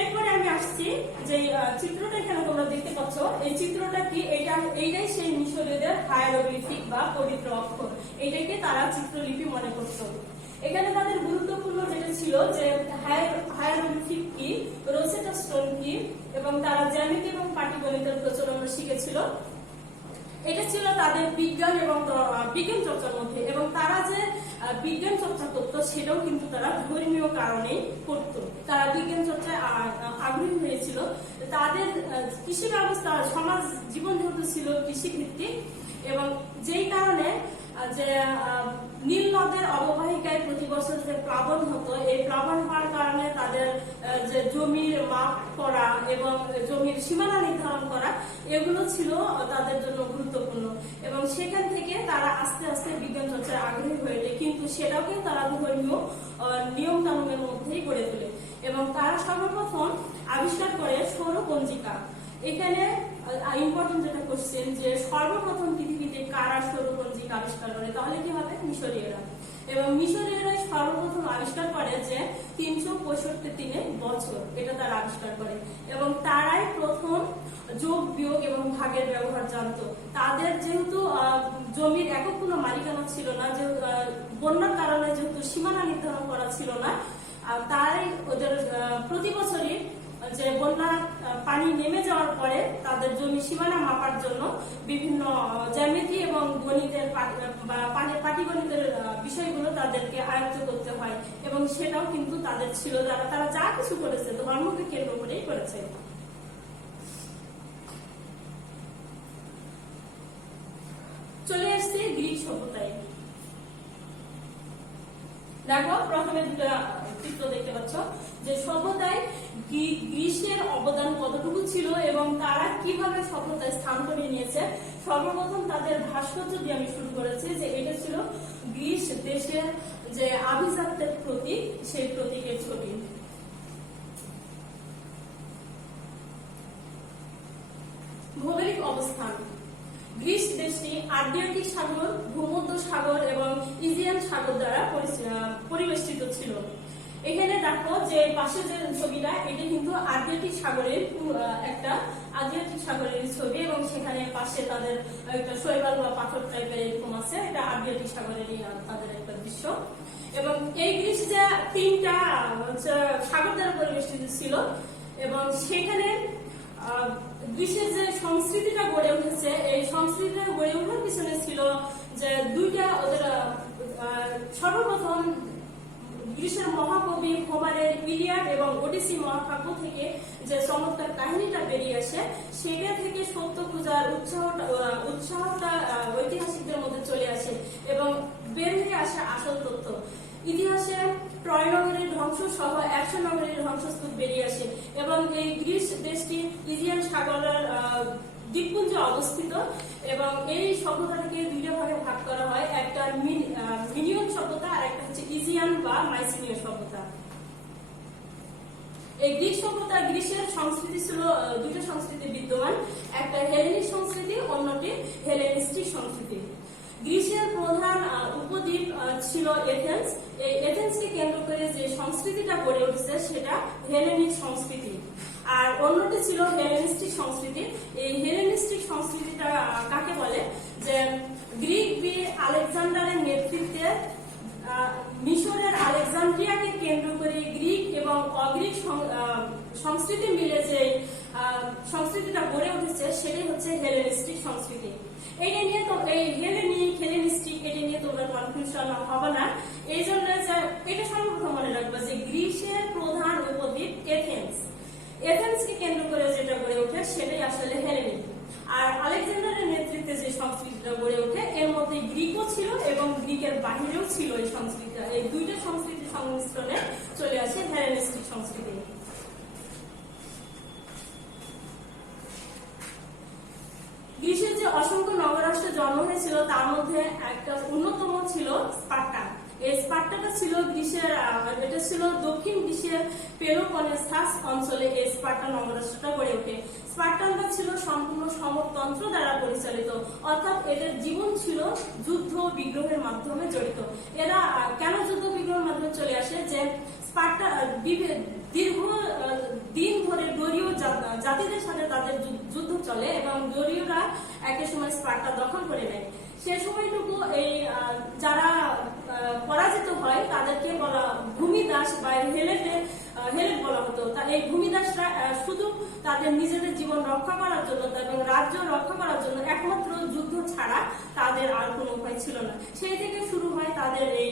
এরপরে আমি আসছি যে চিত্রটা এখানে তোমরা দেখতে পাচ্ছ, এই চিত্রটা কি, এইটাই সেই মিশরীয়দের হায়ারোগ্লিফিক বা পবিত্র অক্ষর, এইটাকে তারা চিত্রলিপি মনে করত। এখানে তাদের গুরুত্বপূর্ণ যেটা ছিল যে হায়ারোগ্লিফিক কি, রোসেটা স্টোন কি, এবং তারা জ্যামিতি এবং পাটিগণিতের প্রচলন শিখেছিল। এটা ছিল তাদের বিজ্ঞান এবং বিজ্ঞান চর্চার মধ্যে, এবং তারা যে বিজ্ঞান চর্চা করতো সেটাও কিন্তু তারা ধর্মীয় কারণেই করতো। তারা বিজ্ঞান চর্চায় আগ্রহী হয়েছিল। তাদের কৃষি ব্যবস্থা, সমাজ জীবন যেহেতু ছিল কৃষি ভিত্তিক, এবং যেই কারণে যে নীল নদের অববাহিকায় প্রতি বছর যে প্লাবন হতো, এই প্লাবন হওয়ার কারণে তাদের যে জমির মাপ করা এবং জমির সীমানা নির্ধারণ করা, এগুলো ছিল তাদের জন্য গুরুত্বপূর্ণ। এবং সেখান থেকে তারা আস্তে আস্তে বিজ্ঞান চর্চায় আগ্রহী হয়ে ওঠে, কিন্তু সেটাকে তারা ধর্মীয় নিয়ম কানুনের মধ্যেই গড়ে তোলে। এবং তারা সর্বপ্রথম আবিষ্কার করে সৌরপঞ্জিকা। এখানে ইম্পর্টেন্ট যেটা কোশ্চেন, যে সর্বপ্রথম পৃথিবীতে কারা সৌরপঞ্জিকা আবিষ্কার করে, তাহলে কি হবে? মিশরীয়রা। এবং মিশরীয়রাই সর্বপ্রথম আবিষ্কার করে যে 365 দিনে বছর, এটা তারা আবিষ্কার করে। এবং তারাই প্রথম যোগ বিয়োগ এবং ভাগের ব্যবহার জানতো। তাদের যেহেতু জমির একক কোনো মালিকানা ছিল না, যে বন্যার কারণে যেহেতু সীমানা নির্ধারণ করা ছিল না, তাই ওদের প্রতি বছরই যে বন্যার পানি নেমে যাওয়ার পরে তাদের জমি সীমানা মাপার জন্য বিভিন্ন জ্যামিতি এবং গণিতের পাটিগণিতের বিষয়গুলো তাদেরকে আয়ত্ত করতে হয়। এবং সেটাও কিন্তু তাদের ছিল, তারা যা কিছু করেছে ধর্মকে কেন্দ্র করেই করেছে। চলে আসছে গ্রিক সভ্যতায়। দেখো প্রথমে দুটো চিত্র দেখতে পাচ্ছ, যে সভ্যতায় গ্রিসের অবদান কতটুকু ছিল এবং তারা কিভাবে সভ্যতায় স্থান করে নিয়েছে। সর্বপ্রথম তাদের ভাস্কর্য দিয়ে আমি শুরু করেছি, যে এটা ছিল গ্রিস দেশের যে আভিজাত্যের প্রতীক, সেই প্রতীকের ছবি। ভৌগোলিক অবস্থান, গ্রিস দেশটি আড্রিয়াটিক সাগর, ভূমধ্য সাগর এবং ইজিয়ান সাগর দ্বারা পরিবেষ্টিত ছিল। এখানে দেখো যে পাশে যে ছবিটা, এটা কিন্তু আড্রিয়াটিক সাগরের ছবি, এবং সেখানে পাশে তাদের একটা শৈবাল বা পাথর টাইপের এরকম আছে, এটা আড্রিয়াটিক সাগরেরই তাদের একটা দৃশ্য। এবং এই গ্রিস যে 3টা সাগর দ্বারা পরিবেষ্টিত ছিল, এবং সেখানে গ্রিসের যে সংস্কৃতিটা গড়ে উঠেছে, এই সংস্কৃতিটা গড়ে ওঠার পিছনে ছিল যে দুইটা ওদের সর্বপ্রথম গ্রিসের মহাকবি হোমারের ইলিয়াড এবং ওডিসি মহাকাব্য থেকে যে চমৎকার কাহিনীটা বেরিয়ে আসে, সেটা থেকে সত্য খোঁজার উৎসাহটা ঐতিহাসিকদের মধ্যে চলে আসে এবং বের হয়ে আসে আসল তথ্য। ইতিহাসে ট্রয় নগরীর ধ্বংস সহ 100 নগরীর ধ্বংসস্তূপ বেরিয়ে আসে, এবং এই গ্রিস দেশটি ইজিয়ান সাগরের দ্বীপপুঞ্জে অবস্থিত। এবং এই সভ্যতাটাকে দুইটা ভাগে ভাগ করা হয়, একটা মিনিয়ন সভ্যতা আর একটা হচ্ছে ইজিয়ান বা মাইসিনীয় সভ্যতা। এই গ্রিক সভ্যতা, গ্রিসের সংস্কৃতি ছিল দুইটা সংস্কৃতি বিদ্যমান, একটা হেলেনিক সংস্কৃতি, অন্যটি হেলেনিস্টিক সংস্কৃতি। গ্রিসের প্রধান উপদ্বীপ ছিল এথেন্স। এই এথেন্সকে কেন্দ্র করে যে সংস্কৃতিটা গড়ে উঠেছে সেটা হেলেনিক সংস্কৃতি, আর অন্যটি ছিল হেলেনিস্টিক সংস্কৃতি। এই হেলেনিস্টিক সংস্কৃতিটা কাকে বলে, যে গ্রিক বীর আলেকজান্ডারের নেতৃত্বে মিশরের আলেকজান্দ্রিয়াকে কেন্দ্র করে গ্রিক এবং অগ্রিক সংস্কৃতি মিলে যে সংস্কৃতিটা গড়ে উঠেছে সেটাই হচ্ছে হেলেনিস্টিক সংস্কৃতি। এটা নিয়ে তো এই হেলেনিস্টিক এটা নিয়ে তোমরা কনফিউশন হবে না। এই জন্য এটা সর্বপ্রথম মনে রাখবে যে গ্রিসের প্রধান উপদ্বীপ এথেন্সকে কেন্দ্র করে যেটা গড়ে ওঠে সেটাই আসলে হেলেনিক। আর আলেকজান্ডারের নেতৃত্বে যে সংস্কৃতিটা গড়ে ওঠে এর মধ্যে গ্রিকও ছিল এবং গ্রিকের বাহিরেও ছিল এই সংস্কৃতি। এই দুইটা সংস্কৃতির সংমিশ্রণে চলে আসে হেলেনিস্টিক সংস্কৃতি। গ্রিসের যে অসংখ্য নগরাষ্ট্রে জন্ম হয়েছিল তার মধ্যে একটা অন্যতম ছিল স্পার্টা। এই স্পার্টাটা ছিল গ্রিসের, এটা ছিল দক্ষিণ গ্রিসের পেলোপনেসাস অঞ্চলে এই স্পার্টান অঙ্গরাষ্ট্রটা গড়ে ওঠে। স্পার্টানরা ছিল সম্পূর্ণ সমরতন্ত্র দ্বারা পরিচালিত, অর্থাৎ এদের জীবন ছিল যুদ্ধ বিগ্রহের মাধ্যমে জড়িত। এরা কেন যুদ্ধ বিগ্রহের মাধ্যমে চলে আসে, যে স্পার্টা দীর্ঘ দিন ধরে ডোরীয় জাতিদের সাথে তাদের যুদ্ধ চলে এবং ডোরীয়রা একই সময় স্পার্টা দখল করে নেয়। সে সময়টুকু এই যারা পরাজিত হয় তাদেরকে বলা ভূমিদাস বা হেলেট বলা হতো। এই ভূমিদাসরা শুধু তাদের নিজেদের জীবন রক্ষা করার জন্য এবং রাজ্য রক্ষা করার জন্য একমাত্র যুদ্ধ ছাড়া তাদের আর কোনো উপায় ছিল না। সেই থেকে শুরু হয় তাদের এই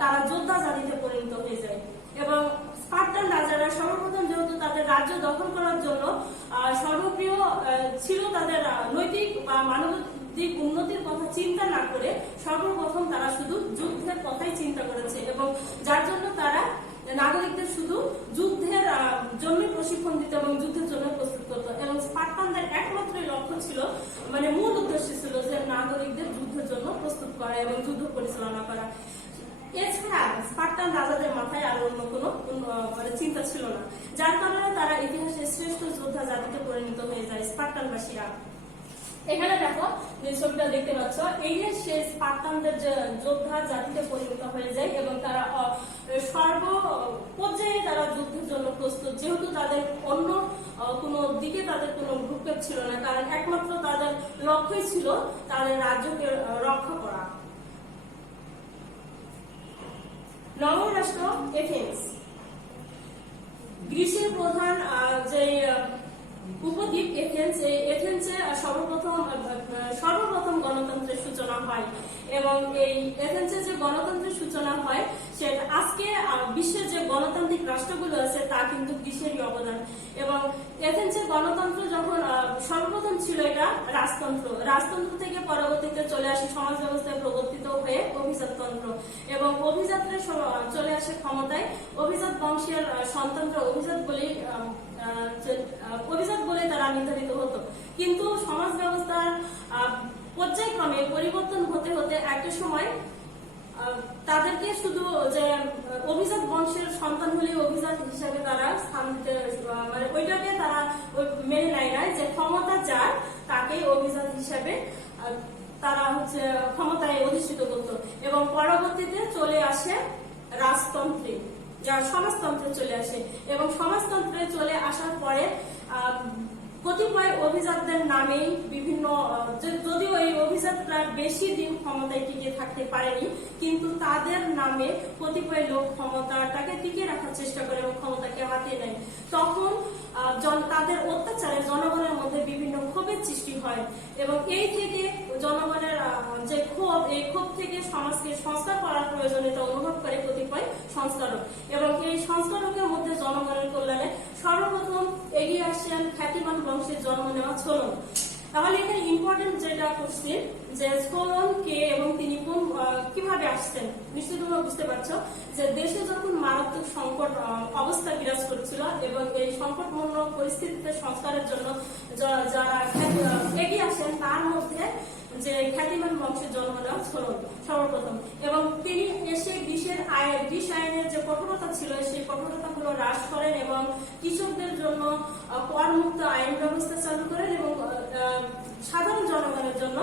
তারা যোদ্ধা জাতিতে পরিণত হয়ে যায়। এবং স্পার্টান রাজারা সর্বপ্রথম যেহেতু তাদের রাজ্য দখল করার জন্য সর্বপ্রিয় ছিল, তাদের নৈতিক বা মানবিক উন্নতির কথা চিন্তা না করে সর্বপ্রথম তারা শুধু যুদ্ধের কথাই চিন্তা করেছে এবং যার জন্য তারা নাগরিকদের শুধু যুদ্ধের জন্য প্রশিক্ষণ দিত এবং যুদ্ধের জন্য প্রস্তুত করত। এবং স্পার্টানদের একমাত্র লক্ষ্য ছিল, মানে মূল উদ্দেশ্য ছিল যে নাগরিকদের যুদ্ধের জন্য প্রস্তুত করা এবং যুদ্ধ পরিচালনা করা। এছাড়া স্পার্টান রাজাদের মাথায় আর অন্য কোনো মানে চিন্তা ছিল না, যার কারণে তারা ইতিহাসের শ্রেষ্ঠ যোদ্ধা জাতিতে পরিণত হয়ে যায় স্পার্টানবাসীরা। এখানে দেখো যে ছবিটা দেখতে পাচ্ছ, এই যে সেই স্পার্টানদের যে যোদ্ধা জাতিতে পরিণত হয়ে যায় এবং তারা সর্ব পর্যায়ে তারা যুদ্ধের জন্য প্রস্তুত, যেহেতু তাদের অন্য কোনো দিকে তাদের কোনো ভ্রুক্ষেপ ছিল না, কারণ একমাত্র তাদের লক্ষ্যই ছিল তাদের রাজ্যকে রক্ষা করা। নগর রাষ্ট্র এথেন্স, গ্রিসের প্রধান যে উপদ্বীপ এথেন্স, এই এথেন্সে সর্বপ্রথম গণতন্ত্রের সূচনা হয় এবং এই এথেন্সে যে গণতন্ত্রের সূচনা হয় সেটা আজকে বিশ্বের যে গণতান্ত্রিক রাষ্ট্রগুলো আছে তা কিন্তু গ্রিসেরই অবদান। এবং এথেন্সের গণতন্ত্র যখন সর্বপ্রথম ছিল এটা রাজতন্ত্র থেকে পরবর্তীতে চলে আসে সমাজ ব্যবস্থায় প্রবর্তিত হয়ে অভিজাততন্ত্র এবং অভিজাতরা চলে আসে ক্ষমতায়। অভিজাত বংশের সন্তানরা অভিজাত বলে তারা নির্ধারিত হতো, কিন্তু সমাজ ব্যবস্থার পর্যায়ক্রমে পরিবর্তন হতে হতে একটা সময় তাদেরকে শুধু যে অভিজাত বংশের সন্তান হলে অভিজাত হিসাবে তারা স্থান দিতে, মানে ওইটাকে তারা মেনে নেয় না, যে ক্ষমতা যার তাকে অভিজাত হিসাবে তারা ক্ষমতায় অধিষ্ঠিত করত। এবং পরবর্তীতে চলে আসে রাজতন্ত্রে, যা সমাজতন্ত্রে চলে আসে এবং সমাজতন্ত্রে চলে আসার পরে কতিপয় অভিজাতদের নামেই বিভিন্ন, যদিও এই অভিজাতরা বেশি দিন ক্ষমতায় টিকে থাকতে পারেনি, কিন্তু তাদের নামে কতিপয় লোক ক্ষমতাটাকে টিকে রাখার চেষ্টা করে এবং ক্ষমতাকে হাতিয়ে নেয়। তখন তাদের অত্যাচারে জনগণের মধ্যে বিভিন্ন ক্ষোভের সৃষ্টি হয় এবং এই থেকে জনগণের যে ক্ষোভ, এই ক্ষোভ থেকে সমাজকে সংস্কার করার প্রয়োজনীয়তা অনুভব করে কতিপয় সংস্কারক এবং এই সংস্কারকের মধ্যে জনগণের কল্যাণে সর্বপ্রথম এগিয়ে আসেন খ্যাতিমান বংশের জন্ম নেওয়া ছোলন। তাহলে এখানে ইম্পর্টেন্ট যেটা করছি যে ছোলন কে এবং তিনি কিভাবে আসছেন, নিশ্চয়ই তোমরা বুঝতে পারছো যে দেশে যখন মারাত্মক সংকট অবস্থা বিরাজ করছিল এবং এই সংকটপূর্ণ পরিস্থিতিতে সংস্কারের জন্য যারা এগিয়ে আসেন তার মধ্যে যে খ্যাতিমান বংশের জন্ম নেওয়া ছোলন সর্বপ্রথম। এবং তিনি এসে গ্রিস আইনের যে কঠোরতা ছিল সেই কঠোরতাগুলো হ্রাস করেন এবং কৃষকদের জন্য করমুক্ত আইন ব্যবস্থা চালু করেন এবং সাধারণ জনগণের জন্য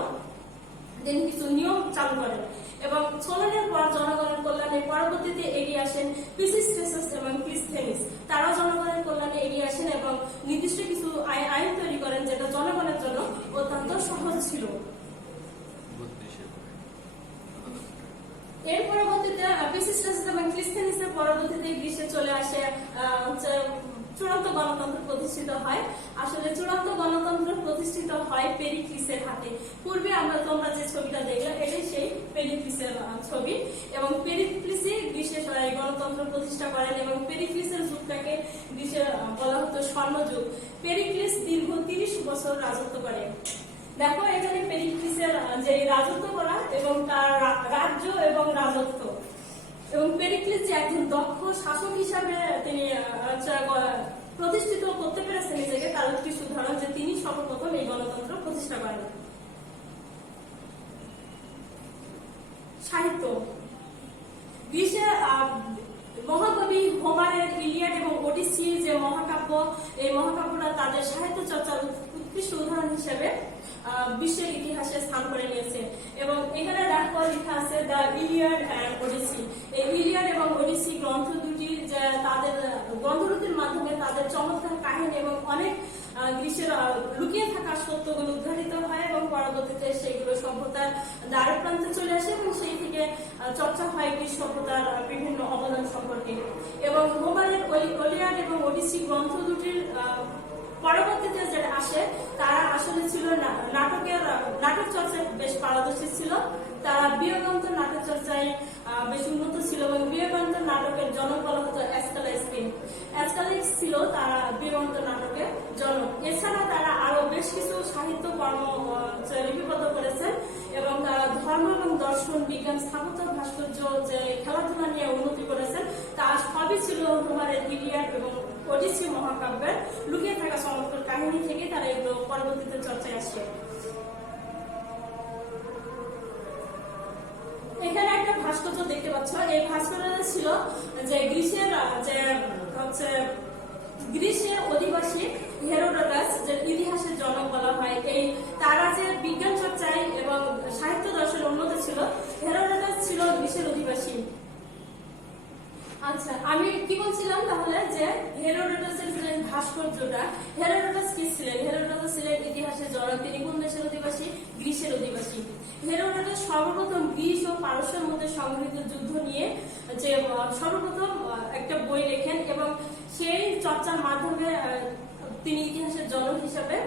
তিনি কিছু নিয়ম চালু করেন। এবং ছোলনের পর জনগণের কল্যাণে পরবর্তীতে এগিয়ে আসেন পিসিস্টেসাস এবং ক্লিসথেনিস, তারাও জনগণের কল্যাণে এগিয়ে আসেন এবং নির্দিষ্ট কিছু আইন তৈরি করেন যেটা জনগণের জন্য অত্যন্ত সহজ ছিল। এর পরবর্তীতে পিসিস্টেসাস এবং ক্লিসথেনিসের পরবর্তীতে গ্রিসে চলে আসে চূড়ান্ত গণতন্ত্র প্রতিষ্ঠিত হয়। আসলে চূড়ান্ত গণতন্ত্র প্রতিষ্ঠিত হয় পেরিক্লিসের হাতে। পূর্বে তোমরা যে ছবিটা দেখলে এটাই সেই পেরিক্লিসের ছবি এবং পেরিক্লিসই গ্রিসে গণতন্ত্র প্রতিষ্ঠা করেন এবং পেরিক্লিসের যুগটাকে গ্রিসে বলা হতো স্বর্ণযুগ। পেরিক্লিস দীর্ঘ 30 বছর রাজত্ব করেন। দেখো এখানে পেরিক্লিসের যে রাজত্ব করা এবং তার রাজ্য এবং রাজত্ব এবং পেরিক্লিস যে একজন দক্ষ শাসক হিসাবে তিনি প্রতিষ্ঠিত করতে পেরেছেন নিজেকে, তার একটি উদাহরণ যে তিনি সর্বপ্রথম এই গণতন্ত্র প্রতিষ্ঠা করেন। সাহিত্য, এই মহাকাব্যরা তাদের সাহিত্য চর্চার উৎকৃষ্ট উদাহরণ হিসেবে বিশ্বের ইতিহাসে স্থান করে নিয়েছে। এবং এখানে দেখো লেখা আছে দ্য ইলিয়াড অ্যান্ড ওডিসি। এই ইলিয়াড এবং ওডিসি গ্রন্থ দুটি যে তাদের গ্রন্থরূপের মাধ্যমে তাদের চমৎকার কাহিনী এবং অনেক গ্রীসের লুকিয়ে থাকা সত্যগুলো উদ্ঘাটিত হয় এবং পরবর্তীতে সেগুলো সভ্যতার দ্বারের প্রান্তে চলে আসে এবং সেই থেকে চর্চা হয় গ্রীস সভ্যতার বিভিন্ন অবদান সম্পর্কে। এবং হোমারের ইলিয়াড এবং ওডিসি গ্রন্থ দুটির পরবর্তীতে যারা আসে তারা আসলে ছিল নাটক চর্চায় বেশ পারদর্শী ছিল। তারা বিয়োগান্ত নাটক চর্চায় বেশ উন্নত ছিল এবং বিয়োগান্ত নাটকের জনক বলা হতো অ্যাসকালাইসকে। অ্যাসকালাইস ছিল তারা বিয়োগান্ত নাটকের জনক। এছাড়া তারা আরো বেশ কিছু সাহিত্য কর্ম লিপিবদ্ধ করেছেন এবং তারা ধর্ম এবং দর্শন, বিজ্ঞান, স্থাপত্য, ভাস্কর্য, যে খেলাধুলা নিয়ে উন্নতি করেছেন তা সবই ছিল হোমারের ইলিয়াড এবং ওডিসি মহাকাব্যের লুকিয়ে থাকা চমৎকার কাহিনী থেকে তারা এগুলো পরবর্তীতে চর্চায় আসে। এখানে একটা ভাস্কর্য দেখতে পাচ্ছ। এই ভাস্কর্যটা ছিল যে গ্রিসের অধিবাসী হেরোডোটাস, যে ইতিহাসের জনক বলা হয়। এই তারা যে বিজ্ঞান চর্চায় এবং সাহিত্য দর্শনে উন্নত ছিল, হেরোডোটাস ছিল গ্রিসের অধিবাসী। আচ্ছা, আমি কি বলছিলাম তাহলে যে হেরোডোটাসের যে ভাস্কর্যটা, হেরোডোটাস কি ছিলেন? হেরোডোটাস ছিলেন ইতিহাসের জনক। তিনি কোন দেশের অধিবাসী? গ্রিসের অধিবাসী। হেরোডোটাস সর্বপ্রথম গ্রিস ও পারস্যের মধ্যে সংঘটিত যুদ্ধ নিয়ে যে সর্বপ্রথম একটা বই লেখেন এবং সেই চর্চার মাধ্যমে তিনি ইতিহাসের জনক হিসেবে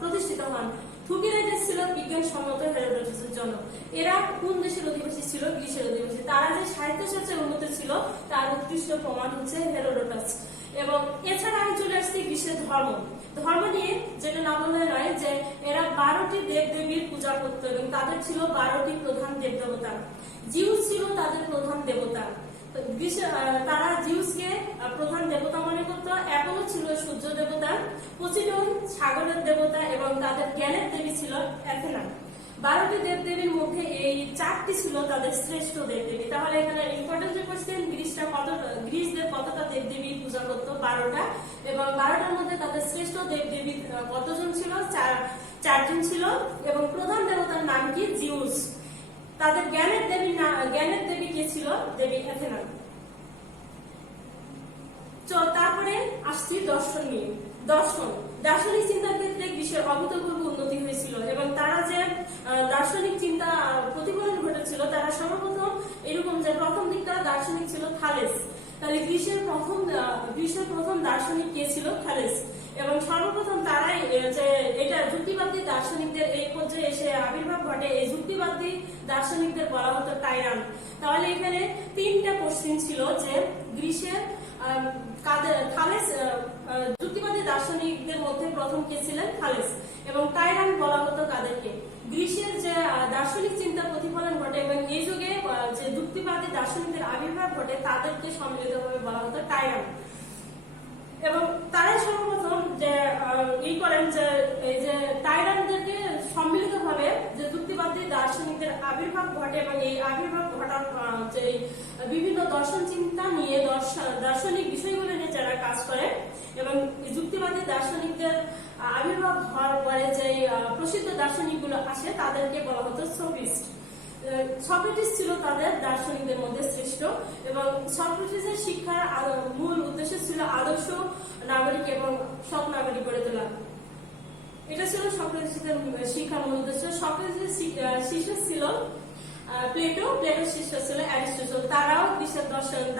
প্রতিষ্ঠিত হন। থুকিরাইডাস ছিল বিজ্ঞানসম্মত হেরোডোটাসের জনক। এরা কোন দেশের অধিবাসী ছিল? গ্রিসের অধিবাসী। তারা যে সাহিত্য চর্চায় উন্নত ছিল তার উৎকৃষ্ট প্রমাণ হচ্ছে হেরোডোটাস। এবং এছাড়া আমি চলে আসছি গ্রিসের ধর্ম নিয়ে, যেটা না বললে নয় যে এরা 12টি দেব দেবীর পূজা করত এবং তাদের ছিল 12টি প্রধান দেবদেবতা। জিউস ছিল তাদের প্রধান দেবতা। তারা জিউসকে প্রধান দেবতা মনে করত। অ্যাপোলো ছিল সূর্য দেবতা, পসিডন সাগরের দেবতা এবং তাদের জ্ঞানের দেবী ছিল অ্যাথেনা। 12টি দেবদেবীর মধ্যে এই 4টি ছিল তাদের শ্রেষ্ঠ দেবদেবী। তাহলে এখানে ইম্পর্টেন্ট যে কোশ্চেন, গ্রিসদের কতটা দেবদেবী পূজা করতো? 12টা। এবং 12টার মধ্যে তাদের শ্রেষ্ঠ দেবদেবী কতজন ছিল? 4জন ছিল। এবং প্রধান দেবতার নাম কি? জিউস। তাদের জ্ঞানের দেবী কে ছিল? দেবী অ্যাথেনা। তারপরে আসছি দর্শন নিয়ে। দার্শনিক চিন্তার ক্ষেত্রে গ্রিসের অভূতপূর্ব উন্নতি হয়েছিল এবং তারা যে দার্শনিক চিন্তা প্রতিফলন ঘটেছিল, তারা সর্বপ্রথম এরকম যে প্রথম দিকটা দার্শনিক ছিল থালেস। তাহলে গ্রিসের প্রথম দার্শনিক কে ছিল? থালেস। এবং সর্বপ্রথম তারাই যে এটা যুক্তিবাদী দার্শনিকদের এই পর্যায়ে এসে আবির্ভাব ঘটে। এই যুক্তিবাদী দার্শনিকদের বলা হতো টাইরান। তাহলে এখানে 3টা কোশ্চেন ছিল যে গ্রিসের থালেস, যুক্তিবাদী দার্শনিকদের মধ্যে প্রথম কে ছিলেন? থালেস। এবং টাইরান বলা হতো কাদেরকে? গ্রিসের যে দার্শনিক চিন্তা প্রতিফলন ঘটে এবং এই যুগে যে যুক্তিবাদী দার্শনিকদের আবির্ভাব ঘটে তাদেরকে সম্মিলিতভাবে বলা হতো টাইরান। এবং তারাই সর্বপ্রথম যে করেন যে এই যে টাইরানদেরকে সম্মিলিতভাবে যে যুক্তিবাদী দার্শনিকদের আবির্ভাব ঘটে এবং এই আবির্ভাব ঘটার যে বিভিন্ন দর্শন চিন্তা নিয়ে দার্শনিক বিষয়গুলো নিয়ে যারা কাজ করে এবং যুক্তিবাদী দার্শনিকদের আবির্ভাব হওয়ার পরে যে প্রসিদ্ধ দার্শনিকগুলো আসে তাদেরকে বলা হতো সোফিস্ট। সক্রেটিস ছিল তাদের দার্শনিকদের মধ্যে শ্রেষ্ঠ এবং সক্রেটিসের শিক্ষার মূল উদ্দেশ্য ছিল আদর্শ নাগরিক এবং সৎ নাগরিক গড়ে তোলা। এটা ছিল সক্রেটিসের শিক্ষার মূল উদ্দেশ্য। সক্রেটিসের শিষ্য ছিল প্লেটোর শিষ্য ছিল অ্যারিস্টটল। তারাও গ্রিসের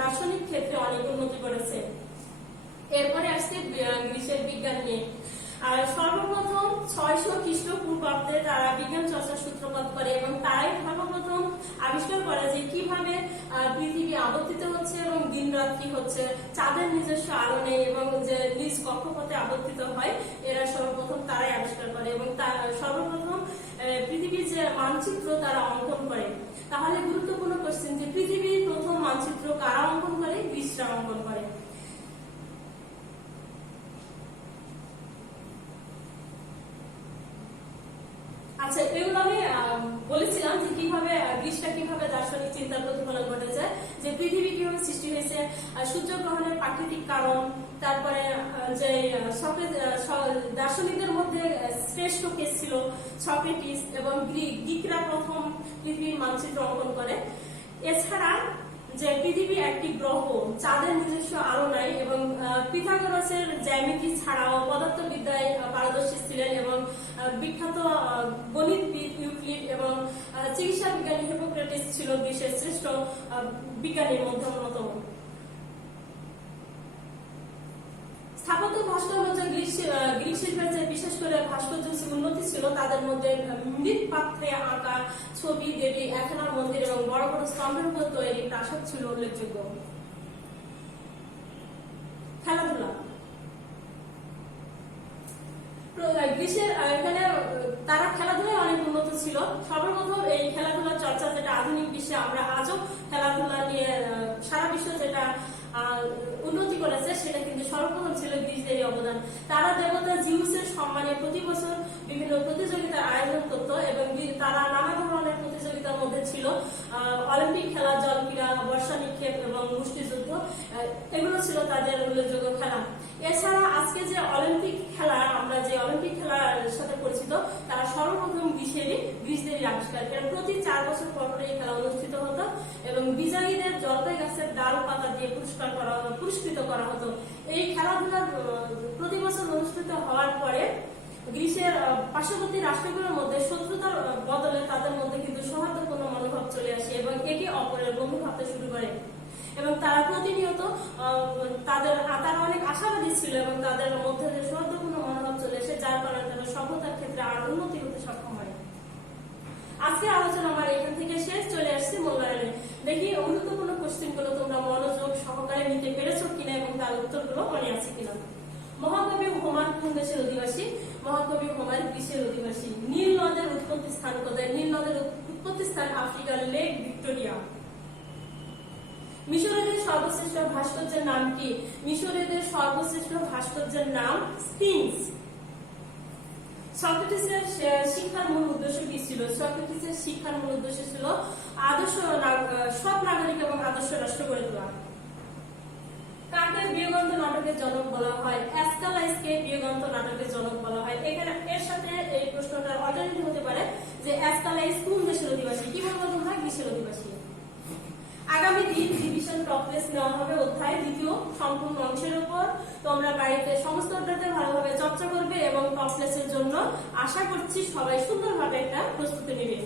দার্শনিক ক্ষেত্রে অনেক উন্নতি করেছে। এরপরে আসছে গ্রিসের বিজ্ঞান নিয়ে। আর সর্বপ্রথম 600 খ্রিস্টপূর্বাব্দে তারা বিজ্ঞান চর্চার সূত্রপাত করে এবং তারাই সর্বপ্রথম আবিষ্কার করে যে কিভাবে পৃথিবী আবর্তিত হচ্ছে এবং দিন রাত কি হচ্ছে, চাঁদের নিজস্ব আলো নেই এবং যে নিজ কক্ষপথে আবর্তিত হয়, এরা সর্বপ্রথম তারাই আবিষ্কার করে এবং সর্বপ্রথম পৃথিবীর যে মানচিত্র তারা অঙ্কন করে। তাহলে গুরুত্বপূর্ণ কোশ্চেন যে পৃথিবীর প্রথম মানচিত্র কারা অঙ্কন করে? গ্রিসরা অঙ্কন করে। আচ্ছা, এগুলো আমি বলেছিলাম যে কিভাবে গ্রীষ্মটা কিভাবে দার্শনিক চিন্তার প্রতিফলন ঘটেছে, যে পৃথিবী কিভাবে সৃষ্টি হয়েছে, সূর্যগ্রহণের প্রাকৃতিক কারণ, তারপরে যে দার্শনিকদের মধ্যে শ্রেষ্ঠ কে ছিল সক্রেটিস, এবং গ্রিকরা প্রথম পৃথিবীর মানচিত্র অঙ্কন করে। এছাড়া যে পৃথিবী একটি গ্রহ, চাঁদের নিজস্ব আলো নাই, এবং পিথাগোরাসের জ্যামিতি ছাড়াও পদার্থবিদ্যায় পারদর্শী ছিলেন, এবং বিখ্যাত গণিতবিদ ইউক্লিড এবং চিকিৎসা বিজ্ঞানী হিপোক্রেটিস ছিল গ্রীসের শ্রেষ্ঠ বিজ্ঞানীর মধ্যে অন্যতম। স্থাপত্য ভাস্কর্য যে গ্রিক শিল্পের যে বিশেষ করে ভাস্কর্য উন্নতি ছিল, তাদের মধ্যে মৃৎপাত্রে আঁকা ছবি, দেবী এখানার মন্দির এবং বড় বড় স্তম্ভের উপর তৈরি প্রাসাদ ছিল উল্লেখযোগ্য। খেলাধুলা গ্রীসের এখানে তারা খেলাধুলায় অনেক উন্নত ছিল। সর্বপ্রথম এই খেলাধুলার চর্চা যেটা আধুনিক বিশ্বে আমরা আজও খেলাধুলা নিয়ে সারা বিশ্ব যেটা উন্নতি করেছে, সেটা কিন্তু সর্বপ্রথম ছিল গ্রিসদেরই অবদান। তারা দেবতা জিউসের সম্মানে প্রতি বছর বিভিন্ন প্রতিযোগিতার আয়োজন করত, এবং তারা নানা ধরনের প্রতিযোগিতার মধ্যে ছিল অলিম্পিক খেলা, জল ক্রীড়া, বর্ষা নিক্ষেপ এবং মুষ্টিযুদ্ধ। এগুলো ছিল তাদের উল্লেখযোগ্য খেলা। এছাড়া আজকে যে অলিম্পিক খেলা, আমরা যে অলিম্পিক খেলার সাথে পরিচিত, তারা সর্বপ্রথম গ্রিসদেরই আবিষ্কার। এর প্রতি 4 বছর পর এই খেলা অনুষ্ঠিত হতো, এবং বিজয়ীদের জলপাই গাছের ডাল পাতা দিয়ে পুরস্কৃত করা হতো। এই খেলাধুলা প্রতি বছর অনুষ্ঠিত হওয়ার পরে গ্রিসের পার্শ্ববর্তী রাষ্ট্রগুলোর মধ্যে শত্রুতার বদলে তাদের মধ্যে কিন্তু সৌহার্দ্যপূর্ণ মনোভাব চলে আসে, এবং একে অপরের বন্ধু ভাবতে শুরু করে, এবং তারা প্রতিনিয়ত তারা অনেক আশাবাদী ছিল, এবং তাদের মধ্যে যে সৌহার্দ্যপূর্ণ মনোভাব চলে আসে, যার কারণে তারা সভ্যতার ক্ষেত্রে আরো উন্নতি হতে সক্ষম হয়। আজকে আলোচনা আমার এখান থেকে শেষ, চলে আসছে মূল্যায়নে। দেখি গুরুত্বপূর্ণ কোশ্চেন গুলো তোমরা মনোযোগ সহকারে নিতে পেরেছো কিনা এবং তার উত্তরগুলো মনে আছে কিনা। মহাকবি হোমার কোন দেশের অধিবাসী? মহাকবি হোমার গ্রিসের অধিবাসী। নীল নদের উৎপত্তি স্থান কোথায়? নীল নদের উৎপত্তি স্থান আফ্রিকার লেক ভিক্টোরিয়া। মিশরীয়দের সর্বশ্রেষ্ঠ ভাস্কর্যের নাম কি? মিশরীয়দের সর্বশ্রেষ্ঠ ভাস্কর্যের নাম স্ফিংস। সক্রেটিসের শিক্ষার মূল উদ্দেশ্য কি ছিল? সক্রেটিসের শিক্ষার মূল উদ্দেশ্য ছিল সৎ নাগরিক এবং আদর্শ রাষ্ট্র গড়ে তোলা। কাকে বিয়োগান্ত নাটকের জনক বলা হয়? অ্যাসকালাইসকে বিয়োগান্ত নাটকের জনক বলা হয়। এখানে এর সাথে এই প্রশ্নটার অল্টারনেটিভ হতে পারে যে অ্যাসকালাইস কোন দেশের অধিবাসী? কি বলবো তোমরা? গ্রিসের অধিবাসী। আগামী দিন ডিভিশন টপলেস নেওয়া হবে অধ্যায় 2 সম্পূর্ণ অংশের উপর। তোমরা বাড়িতে সমস্ত অধ্যায়তে ভালোভাবে চর্চা করবে, এবং টপলেসের জন্য আশা করছি সবাই সুন্দরভাবে একটা প্রস্তুতি নেবে।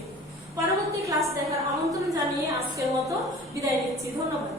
পরবর্তী ক্লাস দেখার আমন্ত্রণ জানিয়ে আজকের মতো বিদায় নিচ্ছি। ধন্যবাদ।